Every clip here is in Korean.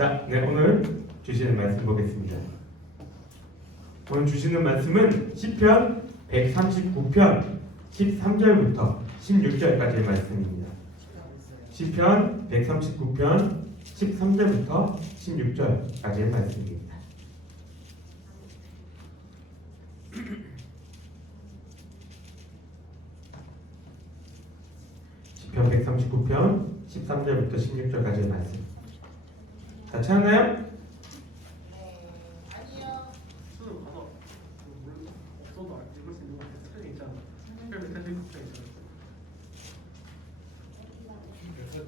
자, 네, 오늘 주시는 말씀 보겠습니다. 오늘 주시는 말씀은 시편 139편 13절부터 16절까지의 말씀입니다. 시편 139편 13절부터 16절까지의 말씀입니다. 시편 139편 13절부터 16절까지의 말씀. 다 찾았나요? 네. 아니요. 수능 가서 없어도 읽을 수 있는 거 스크린 있잖아. 스크린 사진 있잖아.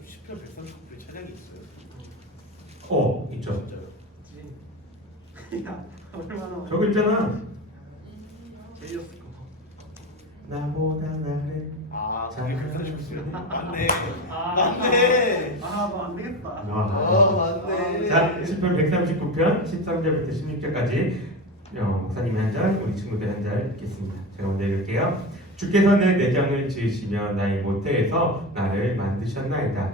10편 139편 찬양이 있어요. 있죠. 진. 야, 얼마나 저거 있잖아. 제이였을 거. 나보다 나를 그게 139편. 맞네. 맞네. 너 안 되겠다. 맞네. 자, 시편 139편 13절부터 16절까지 목사님이 한 절, 우리 친구들 한 절 읽겠습니다. 제가 먼저 읽을게요. 주께서 내 내장을 지으시며 나의 모태에서 나를 만드셨나이다.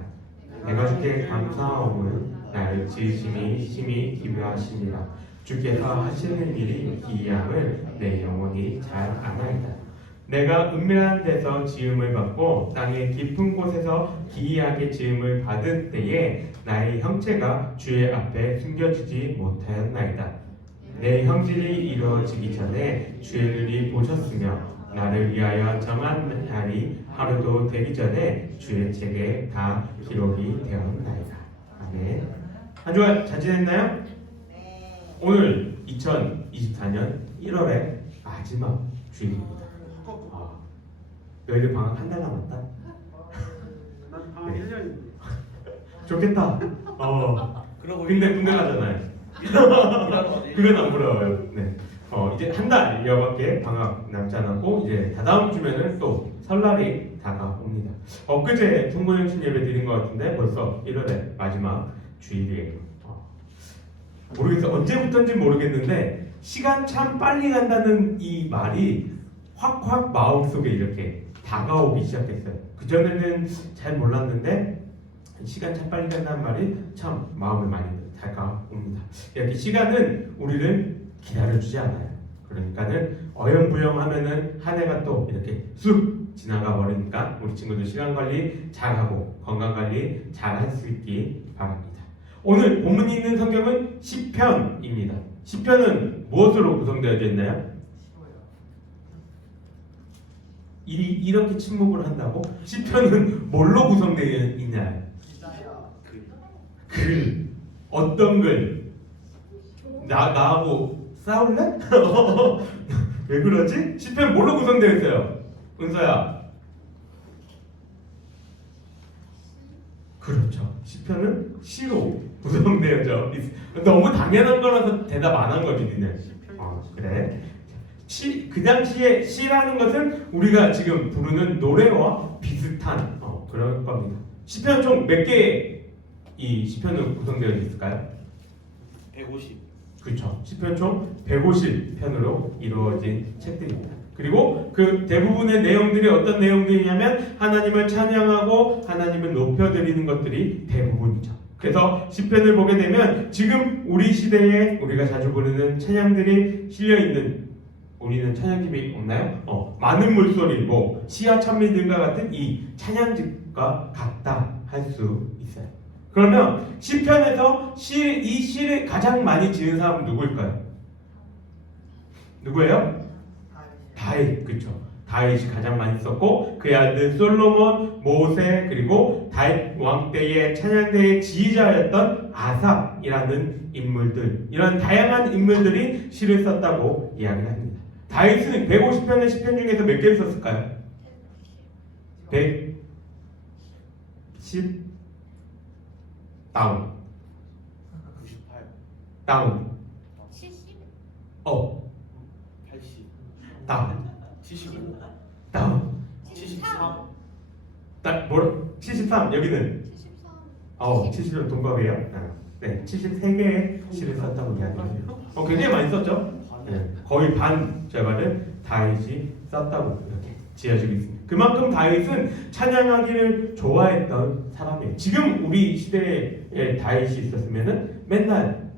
내가 주께 감사하오니 나를 지으심이 심히 기묘하시니라. 주께서 하시는 일이 기이함을 내 영혼이 잘 아나이다. 내가 은밀한 데서 지음을 받고 땅의 깊은 곳에서 기이하게 지음을 받은 때에 나의 형체가 주의 앞에 숨겨지지 못하였나이다. 내 형질이 이루어지기 전에 주의 눈이 보셨으며 나를 위하여 정한 날이 하루도 되기 전에 주의 책에 다 기록이 되었나이다. 아멘. 한 주간 잘 지냈나요? 네. 오늘 2024년 1월의 마지막 주일입니다. 너희들 방학 한 달 남았다? 난 방학 1년인데. 좋겠다. 그러고 근데 군대 가잖아요. 그건 안 부러워요. 네. 이제 한 달여밖에 방학 남지 않았고 이제 다다음 주면은 또 설날이 다가옵니다. 엊그제 통보영신 예배 드린 것 같은데 벌써 1월의 마지막 주일이에요. 모르겠어요. 언제부터인지 모르겠는데 시간 참 빨리 간다는 이 말이 확확 마음속에 이렇게 다가오기 시작했어요. 그전에는 잘 몰랐는데 시간 참 빨리 간다는 말이 참 마음을 많이 다가옵니다. 이렇게 시간은 우리를 기다려주지 않아요. 그러니까는 어영부영하면은 한 해가 또 이렇게 쑥 지나가 버리니까 우리 친구들 시간 관리 잘하고 건강 관리 잘할 수 있기 바랍니다. 오늘 본문이 있는 성경은 시편입니다. 시편은 무엇으로 구성되어져 있나요? 이렇게 침묵을 한다고? 시편은 뭘로 구성되어 있나요? 글. 어떤 글? 나하고 싸울래? 왜 그러지? 시편 뭘로 구성되어 있어요? 은서야. 그렇죠. 시편은 시로 구성되어져 있어. 너무 당연한 거라서 대답 안 한 거지, 니네. 그래. 그 당시에 시라는 것은 우리가 지금 부르는 노래와 비슷한 그런 겁니다. 시편 총 몇 개의 이 시편으로 구성되어 있을까요? 150. 그렇죠. 시편 총 150편으로 이루어진 책들입니다. 그리고 그 대부분의 내용들이 어떤 내용들이냐면 하나님을 찬양하고 하나님을 높여드리는 것들이 대부분이죠. 그래서 시편을 보게 되면 지금 우리 시대에 우리가 자주 부르는 찬양들이 실려있는 우리는 찬양집이 없나요? 많은 물소리, 시와 찬미들과 같은 이 찬양집과 같다 할 수 있어요. 그러면 시편에서 이 시를 가장 많이 지은 사람은 누구일까요? 누구예요? 다윗, 그렇죠. 다윗이 가장 많이 썼고 그의 아들 솔로몬, 모세 그리고 다윗 왕 때의 찬양대의 지휘자였던 아삽이라는 인물들, 이런 다양한 인물들이 시를 썼다고 이야기합니다. 다윗은 150편의 시편 중에서 몇 개를 썼을까요? 110 다운 98. 다운 70? 80. 다운 75. 다운 73. 뭐라? 73 여기는 73. 70은 동갑이에요. 네, 73개의 시를 썼다고 이야기합니다. 굉장히 많이 썼죠. 네, 거의 반 절반을 다윗이 썼다고 이렇게 지어지고 있습니다. 그만큼 다윗은 찬양하기를 좋아했던 사람이에요. 지금 우리 시대에 다윗이 있었으면은 맨날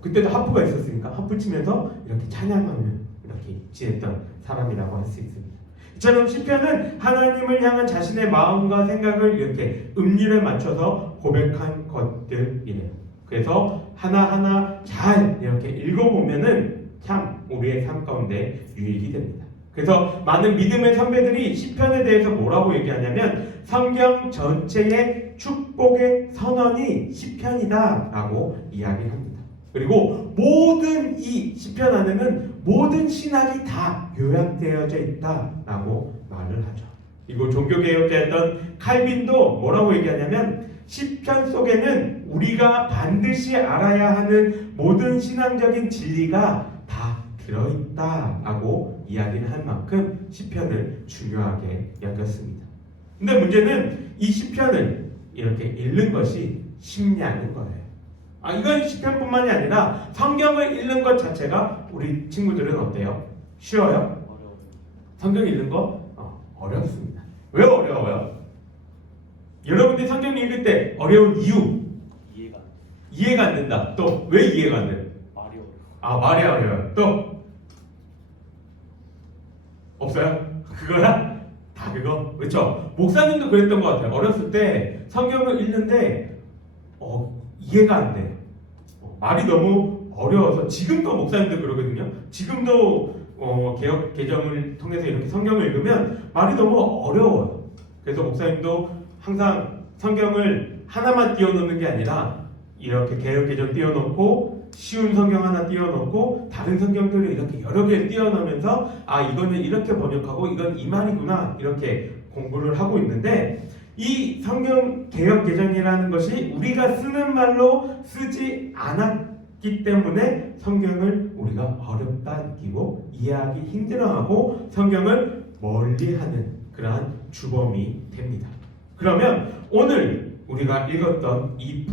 그때도 하프가 있었으니까 하프 치면서 이렇게 찬양하며 이렇게 지냈던 사람이라고 할 수 있습니다. 이처럼 시편은 하나님을 향한 자신의 마음과 생각을 이렇게 음률에 맞춰서 고백한 것들이래요. 그래서 하나하나 잘 이렇게 읽어보면은 참 우리의 삶 가운데 유익이 됩니다. 그래서 많은 믿음의 선배들이 시편에 대해서 뭐라고 얘기하냐면 성경 전체의 축복의 선언이 시편이다라고 이야기를 합니다. 그리고 모든 이 시편 안에는 모든 신학이 다 요약되어져 있다라고 말을 하죠. 그리고 종교개혁자였던 칼빈도 뭐라고 얘기하냐면 시편 속에는 우리가 반드시 알아야 하는 모든 신앙적인 진리가 다 들어있다라고 이야기를 한 만큼 시편을 중요하게 여겼습니다. 근데 문제는 이 시편을 이렇게 읽는 것이 쉽냐는 거예요. 이건 시편뿐만이 아니라 성경을 읽는 것 자체가 우리 친구들은 어때요? 쉬워요? 어려워요. 성경 읽는 거 어렵습니다. 왜 어려워요? 여러분들이 성경 읽을 때 어려운 이유 이해가 안 돼. 이해가 안 된다. 또 왜 이해가 안 돼요? 말이 어려워. 말이 어려워요. 또 없어요? 그거랑 다 그거 그렇죠? 목사님도 그랬던 것 같아요. 어렸을 때 성경을 읽는데 이해가 안 돼. 말이 너무 어려워서 지금도 목사님도 그러거든요. 지금도 개혁 개정을 통해서 이렇게 성경을 읽으면 말이 너무 어려워요. 그래서 목사님도 항상 성경을 하나만 띄워놓는 게 아니라 이렇게 개혁 개정 띄워놓고 쉬운 성경 하나 띄워놓고 다른 성경들을 이렇게 여러 개 띄워놓으면서 이거는 이렇게 번역하고 이건 이 말이구나 이렇게 공부를 하고 있는데 이 성경 개혁 개정이라는 것이 우리가 쓰는 말로 쓰지 않았기 때문에 성경을 우리가 어렵다 느끼고 이해하기 힘들어하고 성경을 멀리하는 그러한 주범이 됩니다. 그러면 오늘 우리가 읽었던 이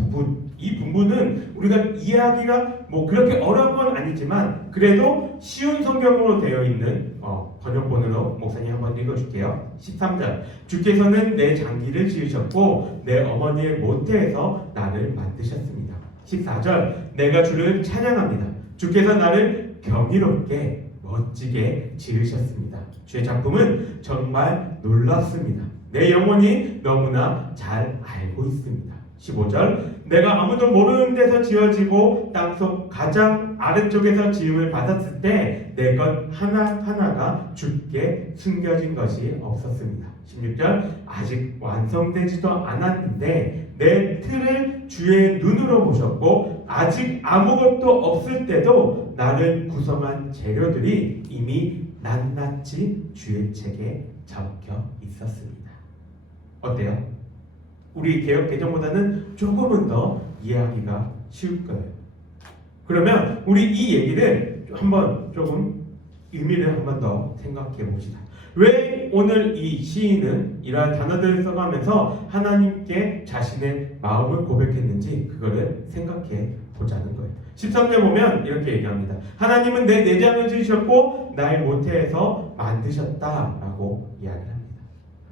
부분은 우리가 이해하기가 그렇게 어려운 건 아니지만 그래도 쉬운 성경으로 되어 있는 번역본으로 목사님 한번 읽어줄게요. 13절 주께서는 내 장기를 지으셨고 내 어머니의 모태에서 나를 만드셨습니다. 14절 내가 주를 찬양합니다. 주께서 나를 경이롭게 멋지게 지으셨습니다. 주의 작품은 정말 놀랍습니다. 내 영혼이 너무나 잘 알고 있습니다. 15절 내가 아무도 모르는 데서 지어지고 땅속 가장 아래쪽에서 지음을 받았을 때 내 것 하나하나가 주께 숨겨진 것이 없었습니다. 16절 아직 완성되지도 않았는데 내 틀을 주의 눈으로 보셨고 아직 아무것도 없을 때도 나를 구성한 재료들이 이미 낱낱이 주의 책에 적혀 있었습니다. 어때요? 우리 개혁 개정보다는 조금은 더 이해하기가 쉬울 거예요. 그러면 우리 이 얘기를 한번 조금 의미를 한번 더 생각해 봅시다. 왜 오늘 이 시인은 이러한 단어들을 써가면서 하나님께 자신의 마음을 고백했는지 그거를 생각해 보자는 거예요. 13절 보면 이렇게 얘기합니다. 하나님은 내 내장을 지으셨고 나의 모태에서 만드셨다라고 이야기합니다.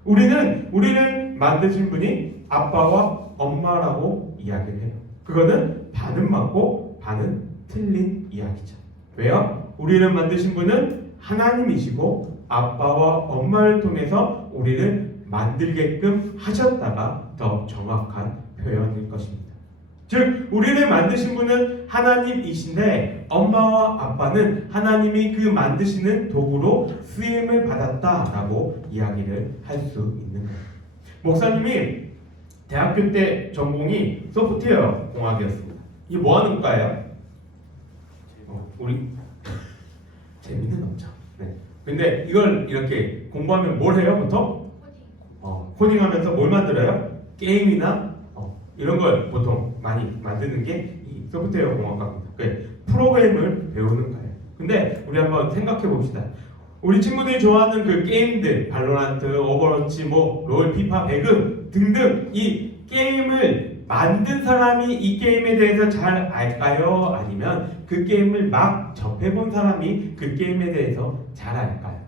우리를 만드신 분이 아빠와 엄마라고 이야기를 해요. 그거는 반은 맞고 반은 틀린 이야기죠. 왜요? 우리를 만드신 분은 하나님이시고 아빠와 엄마를 통해서 우리를 만들게끔 하셨다가 더 정확한 표현일 것입니다. 즉 우리를 만드신 분은 하나님이신데 엄마와 아빠는 하나님이 그 만드시는 도구로 쓰임을 받았다라고 이야기를 할 수 있는 거예요. 목사님이 대학교 때 전공이 소프트웨어 공학이었습니다. 이게 뭐 하는 과예요? 우리 재미는 없죠. 네. 근데 이걸 이렇게 공부하면 뭘 해요? 보통? 코딩하면서 뭘 만들어요? 게임이나 이런 걸 보통 많이 만드는 게 이 소프트웨어 공학과입니다. 프로그램을 배우는 거예요. 근데 우리 한번 생각해 봅시다. 우리 친구들이 좋아하는 그 게임들, 발로란트, 오버워치, 롤, 피파, 배그 등등 이 게임을 만든 사람이 이 게임에 대해서 잘 알까요? 아니면 그 게임을 막 접해본 사람이 그 게임에 대해서 잘 알까요?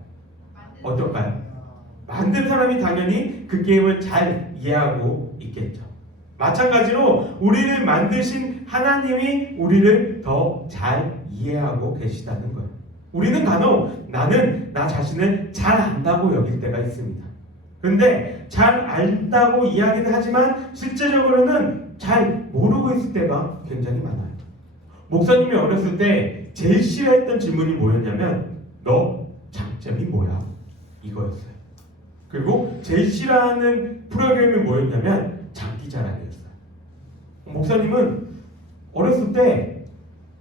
어떨까요? 만든 사람이 당연히 그 게임을 잘 이해하고 있겠죠. 마찬가지로 우리를 만드신 하나님이 우리를 더 잘 이해하고 계시다는 거예요. 우리는 간혹 나는 나 자신을 잘 안다고 여길 때가 있습니다. 그런데 잘 안다고 이야기는 하지만 실제적으로는 잘 모르고 있을 때가 굉장히 많아요. 목사님이 어렸을 때 제일 싫어했던 질문이 뭐였냐면 너 장점이 뭐야? 이거였어요. 그리고 제일 싫어하는 프로그램이 뭐였냐면 장기자랑이었어요. 목사님은 어렸을 때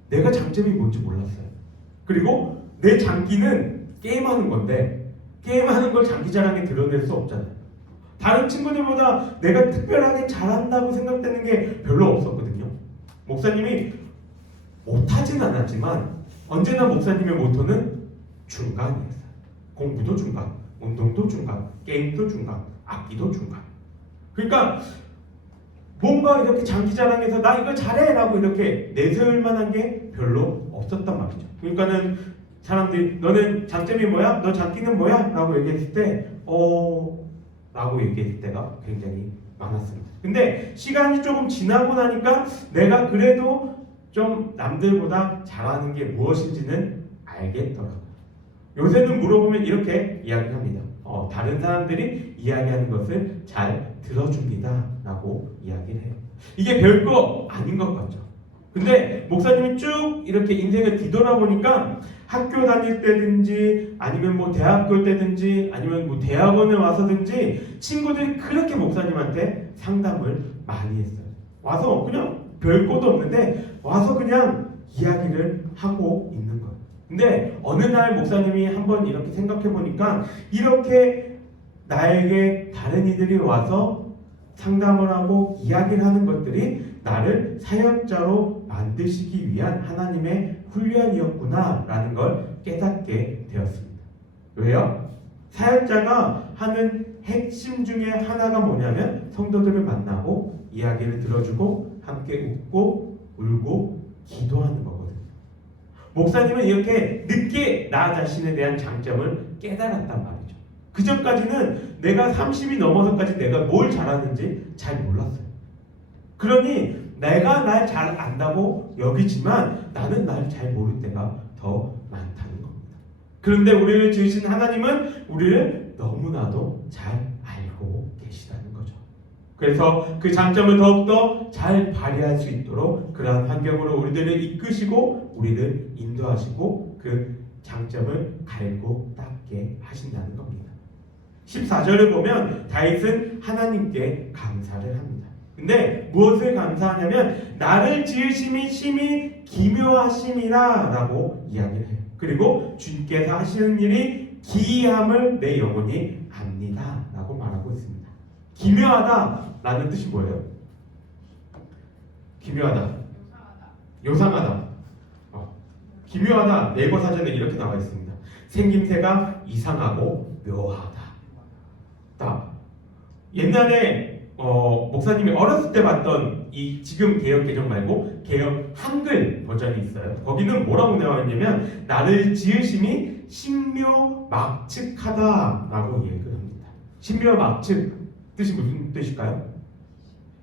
내가 장점이 뭔지 몰랐어요. 그리고 내 장기는 게임하는 건데 게임하는 걸 장기자랑에 드러낼 수 없잖아요. 다른 친구들보다 내가 특별하게 잘한다고 생각되는 게 별로 없었거든요. 목사님이 못하진 않았지만 언제나 목사님의 모토는 중간이었어요. 공부도 중간, 운동도 중간, 게임도 중간, 악기도 중간. 그러니까 뭔가 이렇게 장기자랑해서 나 이거 잘해 라고 이렇게 내세울 만한 게 별로 없었단 말이죠. 그러니까는 사람들이 너는 장점이 뭐야? 너 장기는 뭐야? 라고 얘기했을 때 라고 얘기했을 때가 굉장히 많았습니다. 근데 시간이 조금 지나고 나니까 내가 그래도 좀 남들보다 잘하는 게 무엇인지는 알겠더라고요. 요새는 물어보면 이렇게 이야기를 합니다. 다른 사람들이 이야기하는 것을 잘 들어줍니다 라고 이야기를 해요. 이게 별거 아닌 것 같죠. 근데 목사님이 쭉 이렇게 인생을 뒤돌아보니까 학교 다닐 때든지 아니면 뭐 대학교 때든지 아니면 뭐 대학원에 와서든지 친구들이 그렇게 목사님한테 상담을 많이 했어요. 와서 그냥 별것도 없는데 와서 그냥 이야기를 하고 있는 거예요. 근데 어느 날 목사님이 한번 이렇게 생각해 보니까 이렇게 나에게 다른 이들이 와서 상담을 하고 이야기를 하는 것들이 나를 사역자로 만드시기 위한 하나님의 훈련이었구나 라는 걸 깨닫게 되었습니다. 왜요? 사역자가 하는 핵심 중에 하나가 뭐냐면 성도들을 만나고 이야기를 들어주고 함께 웃고 울고 기도하는 거거든요. 목사님은 이렇게 늦게 나 자신에 대한 장점을 깨달았단 말이죠. 그 전까지는 내가 30이 넘어서까지 내가 뭘 잘하는지 잘 몰랐어요. 그러니 내가 날 잘 안다고 여기지만 나는 날 잘 모를 때가 더 많다는 겁니다. 그런데 우리를 지으신 하나님은 우리를 너무나도 잘 알고 계시다는 거죠. 그래서 그 장점을 더욱더 잘 발휘할 수 있도록 그러한 환경으로 우리들을 이끄시고 우리를 인도하시고 그 장점을 갈고 닦게 하신다는 겁니다. 14절을 보면 다윗은 하나님께 감사를 합니다. 근데 무엇을 감사하냐면 나를 지으심이 심히 기묘하심이라 라고 이야기를 해요. 그리고 주께서 하시는 일이 기이함을 내 영혼이 압니다 라고 말하고 있습니다. 기묘하다 라는 뜻이 뭐예요? 기묘하다, 요상하다. 기묘하다 네이버 사전에 이렇게 나와 있습니다. 생김새가 이상하고 묘하다. 옛날에 목사님이 어렸을 때 봤던 이 지금 개역 개정 말고 개역 한글 버전이 있어요. 거기는 뭐라고 나와 있냐면 나를 지으심이 신묘막측하다라고 얘기를 합니다. 신묘막측 뜻이 무슨 뜻일까요?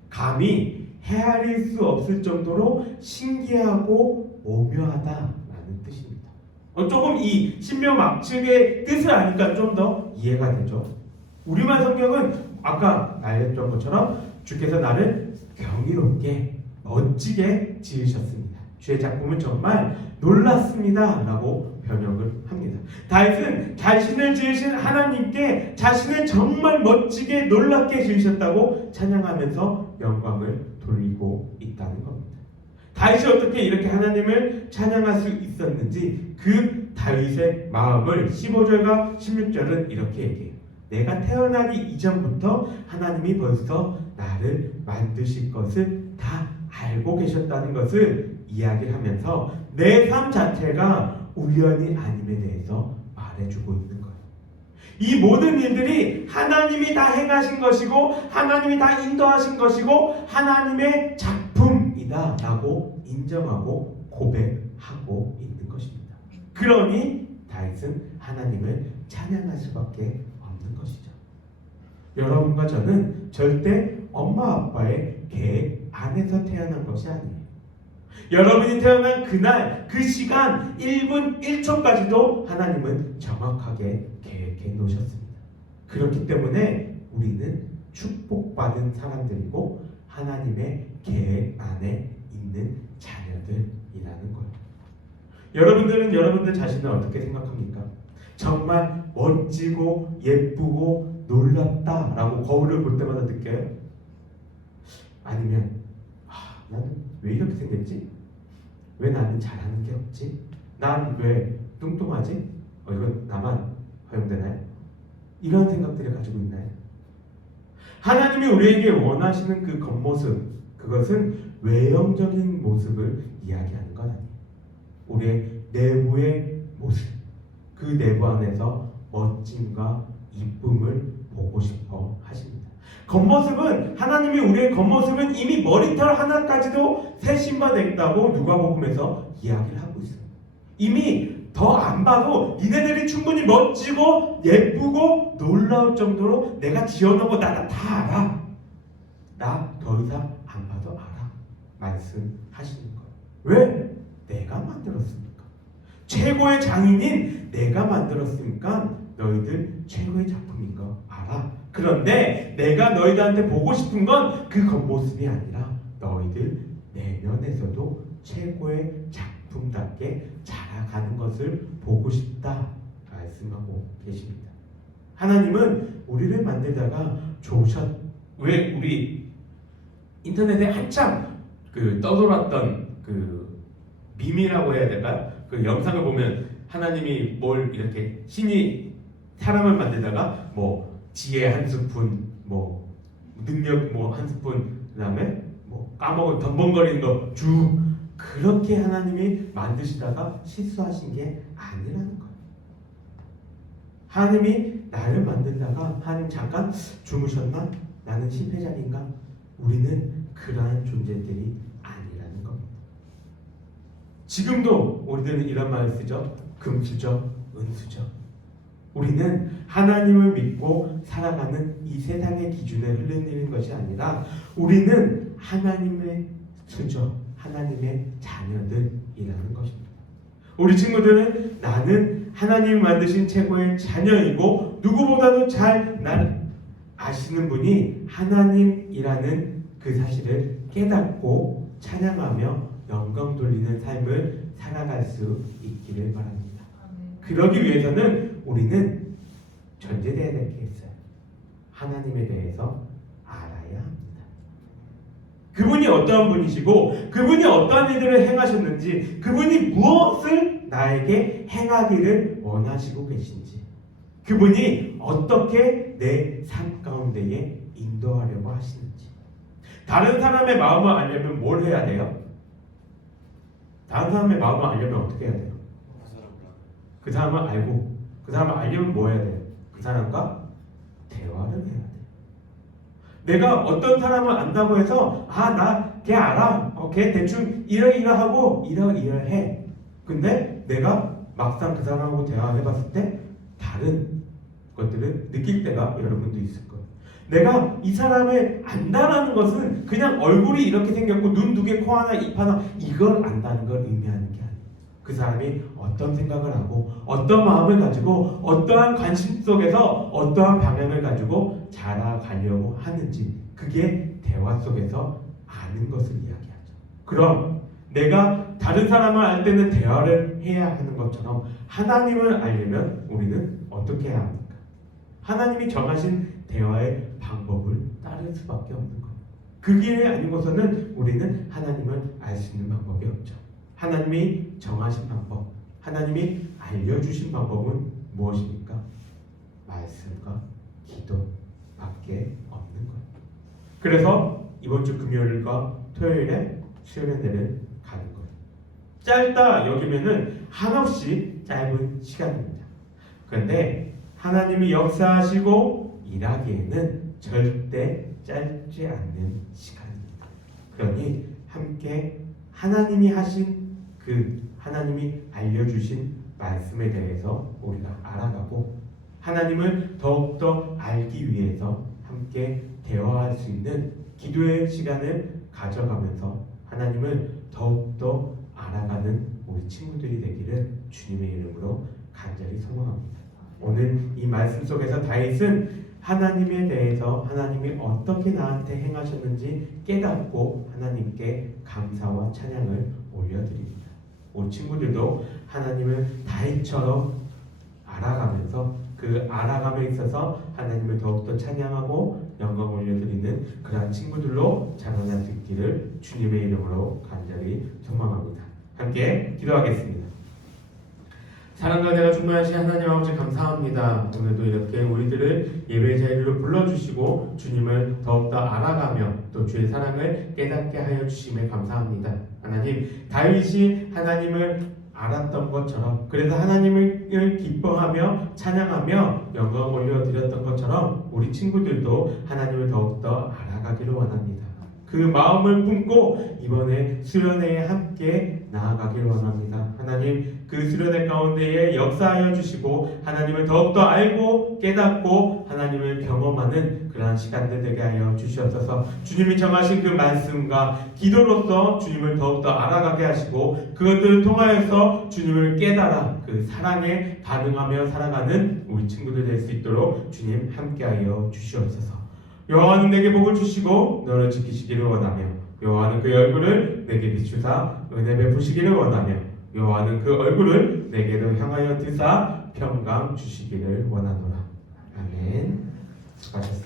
감히 헤아릴 수 없을 정도로 신기하고 오묘하다라는 뜻입니다. 조금 이 신묘막측의 뜻을 아니까 좀 더 이해가 되죠. 우리말 성경은 아까 말했던 것처럼 주께서 나를 경이롭게 멋지게 지으셨습니다. 주의 작품은 정말 놀랐습니다 라고 번역을 합니다. 다윗은 자신을 지으신 하나님께 자신을 정말 멋지게 놀랍게 지으셨다고 찬양하면서 영광을 돌리고 있다는 겁니다. 다윗이 어떻게 이렇게 하나님을 찬양할 수 있었는지 그 다윗의 마음을 15절과 16절은 이렇게 얘기해요. 내가 태어나기 이전부터 하나님이 벌써 나를 만드실 것을 다 알고 계셨다는 것을 이야기를 하면서 내 삶 자체가 우연이 아님에 대해서 말해주고 있는 거예요. 이 모든 일들이 하나님이 다 행하신 것이고 하나님이 다 인도하신 것이고 하나님의 작품이다 라고 인정하고 고백하고 있는 것입니다. 그러니 다윗은 하나님을 찬양할 수밖에 없는 것이죠. 여러분과 저는 절대 엄마 아빠의 계획 안에서 태어난 것이 아니에요. 여러분이 태어난 그날, 그 시간 1분 1초까지도 하나님은 정확하게 계획해 놓으셨습니다. 그렇기 때문에 우리는 축복받은 사람들이고 하나님의 계획 안에 있는 자녀들이라는 거예요. 여러분들은 여러분들 자신을 어떻게 생각합니까? 정말 멋지고 예쁘고 놀랍다라고 거울을 볼 때마다 느껴요? 아니면 나는 왜 이렇게 생겼지? 왜 나는 잘하는 게 없지? 난 왜 뚱뚱하지? 이건 나만 허용되나요? 이런 생각들을 가지고 있나요? 하나님이 우리에게 원하시는 그 겉모습, 그것은 외형적인 모습을 이야기하는 건 아니에요. 우리의 내부의 모습, 그 내부 안에서 멋짐과 이쁨을 보고 싶어 하십니다. 겉모습은, 하나님이 우리의 겉모습은 이미 머리털 하나까지도 새 신바됐다고 누가복음에서 이야기를 하고 있어요. 이미 더 안 봐도 니네들이 충분히 멋지고 예쁘고 놀라울 정도로 내가 지어놓은 거 나 다 알아. 나 더 이상 안 봐도 알아. 말씀하시는 거예요. 왜? 내가 만들었으니까. 최고의 장인인 내가 만들었으니까 너희들 최고의 작품인 거 알아. 그런데 내가 너희들한테 보고 싶은 건 그 겉모습이 아니라 너희들 내면에서도 최고의 작품답게 자라가는 것을 보고 싶다 말씀하고 계십니다. 하나님은 우리를 만들다가 왜 우리 인터넷에 한참 떠돌았던 밈이라고 해야 될까요? 그 영상을 보면 하나님이 뭘 이렇게 신이 사람을 만들다가 지혜 한 스푼, 능력 한 스푼, 그다음에 까먹은 덤벙거리는 거 그렇게 하나님이 만드시다가 실수하신 게 아니라는 거예요. 하나님이 나를 만들다가 하나님 잠깐 주무셨나? 나는 실패자인가? 우리는 그러한 존재들이 아니라는 겁니다. 지금도 우리들은 이런 말을 쓰죠. 금수저, 은수저. 우리는 하나님을 믿고 살아가는 이 세상의 기준에 흘러내리는 것이 아니라 우리는 하나님의 수저, 하나님의 자녀들이라는 것입니다. 우리 친구들은 나는 하나님이 만드신 최고의 자녀이고 누구보다도 잘 날 아시는 분이 하나님이라는 그 사실을 깨닫고 찬양하며 영광 돌리는 삶을 살아갈 수 있기를 바랍니다. 그러기 위해서는 우리는 전제되어야 될 게 있어요. 하나님에 대해서 알아야 합니다. 그분이 어떠한 분이시고 그분이 어떠한 일들을 행하셨는지 그분이 무엇을 나에게 행하기를 원하시고 계신지 그분이 어떻게 내 삶 가운데에 인도하려고 하시는지 다른 사람의 마음을 알려면 뭘 해야 돼요? 다른 사람의 마음을 알려면 어떻게 해야 돼요? 그 사람을 알고 그 사람을 알려면 뭐 해야 돼요? 그 사람과 대화를 해야 돼요. 내가 어떤 사람을 안다고 해서 나 걔 알아. 걔 대충 이러이러하고 이러이러해. 근데 내가 막상 그 사람하고 대화해봤을 때 다른 것들을 느낄 때가 여러분도 있을 거예요. 내가 이 사람을 안다라는 것은 그냥 얼굴이 이렇게 생겼고 눈 두 개, 코 하나, 입 하나 이걸 안다는 걸 의미하는 게 아니에요. 그 사람이 어떤 생각을 하고 어떤 마음을 가지고 어떠한 관심 속에서 어떠한 방향을 가지고 자라가려고 하는지 그게 대화 속에서 아는 것을 이야기하죠. 그럼 내가 다른 사람을 알 때는 대화를 해야 하는 것처럼 하나님을 알려면 우리는 어떻게 해야 합니까? 하나님이 정하신 대화의 방법을 따를 수밖에 없는 거예요. 그 길이 아니고서는 우리는 하나님을 알 수 있는 방법이 없죠. 하나님이 정하신 방법, 하나님이 알려주신 방법은 무엇입니까? 말씀과 기도밖에 없는 거예요. 그래서 이번 주 금요일과 토요일에 수요일에는 가는 거예요. 짧다 여기면은 한없이 짧은 시간입니다. 그런데 하나님이 역사하시고 일하기에는 절대 짧지 않는 시간입니다. 그러니 함께 하나님이 하신 하나님이 알려주신 말씀에 대해서 우리가 알아가고 하나님을 더욱더 알기 위해서 함께 대화할 수 있는 기도의 시간을 가져가면서 하나님을 더욱더 알아가는 우리 친구들이 되기를 주님의 이름으로 간절히 소망합니다. 오늘 이 말씀 속에서 다윗은 하나님에 대해서 하나님이 어떻게 나한테 행하셨는지 깨닫고 하나님께 감사와 찬양을 올려드립니다. 우리 친구들도 하나님을 다윗처럼 알아가면서 그 알아감에 있어서 하나님을 더욱더 찬양하고 영광 올려드리는 그러한 친구들로 자라날 수 있기를 주님의 이름으로 간절히 소망합니다. 함께 기도하겠습니다. 사랑과 은혜가 충만하신 하나님 아버지 감사합니다. 오늘도 이렇게 우리들을 예배 자리로 불러주시고 주님을 더욱더 알아가며 또 주의 사랑을 깨닫게 하여 주심에 감사합니다. 하나님, 다윗이 하나님을 알았던 것처럼, 그래서 하나님을 기뻐하며 찬양하며 영광 올려드렸던 것처럼 우리 친구들도 하나님을 더욱더 알아가기를 원합니다. 그 마음을 품고 이번에 수련회에 함께 나아가기를 원합니다. 하나님, 그 수련회 가운데에 역사하여 주시고 하나님을 더욱더 알고 깨닫고 하나님을 경험하는 그러한 시간들 되게 하여 주시옵소서. 주님이 정하신 그 말씀과 기도로서 주님을 더욱더 알아가게 하시고 그것들을 통하여서 주님을 깨달아 그 사랑에 반응하며 살아가는 우리 친구들 될 수 있도록 주님 함께하여 주시옵소서. 여호와는 내게 복을 주시고 너를 지키시기를 원하며 여호와는 그의 얼굴을 내게 비추사 은혜 베푸시기를 원하며 여호와는 그 얼굴을 내게로 향하여 드사 평강 주시기를 원하노라. 아멘. 수고하셨습니다.